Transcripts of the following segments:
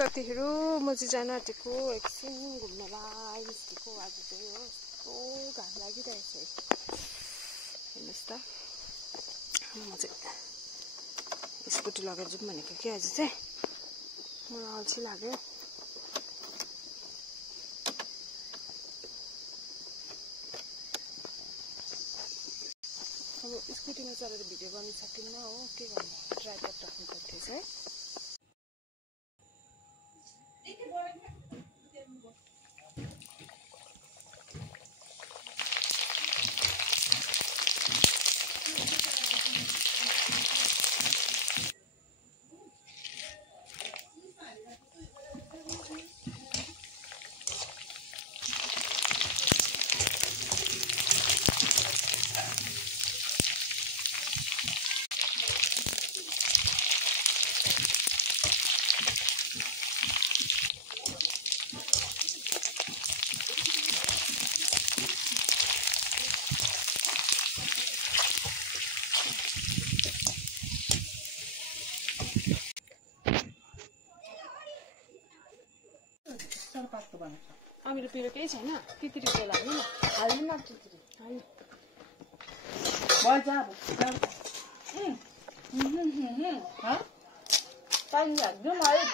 साथीहरु म चाहिँ जान आँटेको एकछिन घुम्नलाई निस्केको आज चाहिँ हो यस्तो घाम लागिरहेछ हेर्नुस् त म चाहिँ स्कुटी लगेर जाउँ भनेको के आज चाहिँ मलाई अल्छी लाग्यो अब स्कुटीमा चढेर भिडियो गर्न सकिन्न हो के गर्नु ट्राइपड राख्नु पर्थ्यो है अमिलो पिरो केही छैन तित्री चाहिँ लाग्नु न हाल्नु न तित्री हाल्नु बजा पानी हाल्नु मलाई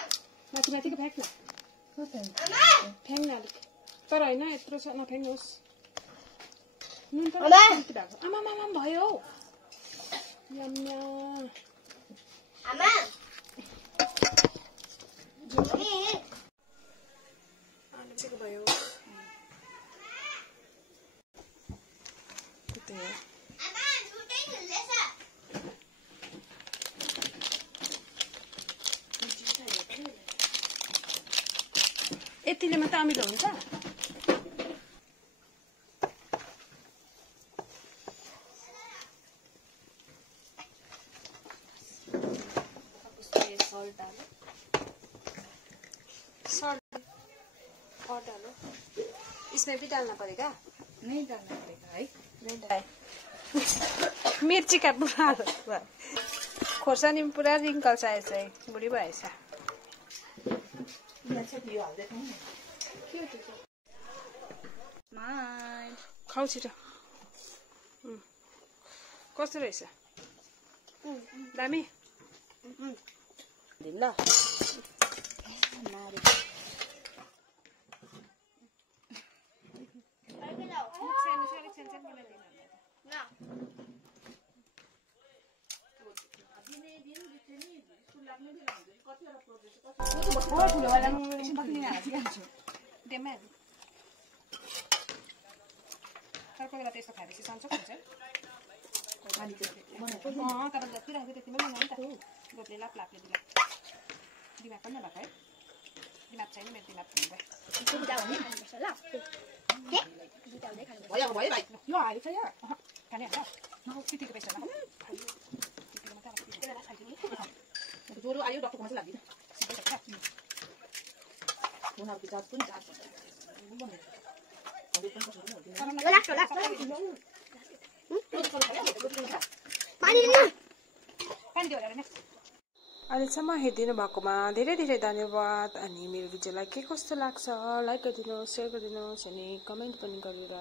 माथि माथिको फ्याँक्न फ्याँक्न अलिक तर होइन यत्रो छ नफ्याँक्नुहोस् नुन त कम्ती भएको आमामामा भयो हौ यम्या आमा आलुको भयो यतिले मात्रै अमिलो हुन्छ और डालो इसमें भी डालना पड़ेगा नहीं डालना पड़ेगा है नहीं डाल मिर्ची का पूरा खोर्सानी में पूरा रिंकल्स आएछ है बुढी भएछ खाऊ छिटो कस्तो रहेछ दामी ल कोही बेला त्यस्तो खाएपछि सन्चो हुन्छ तपाईँ जति राख्यो त्यति पनि नि त गोपले लाप लाप्ले दिमाग पनि नभएको है दिमाग छैन मेरो दिमाग यो हालेको छ यहाँ खाने हाल्छ त्यतिको पैसा ज्वरो आयो डक्टर मात्रै लाग्दैन अहिलेसम्म हेरिदिनु भएकोमा धेरै धेरै धन्यवाद अनि मेरो भिडियोलाई के कस्तो लाग्छ लाइक गरिदिनुहोस् सेयर गरिदिनुहोस् अनि कमेन्ट पनि गरेर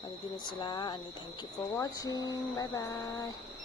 भनिदिनुहोस् होला अनि thank you for watching bye by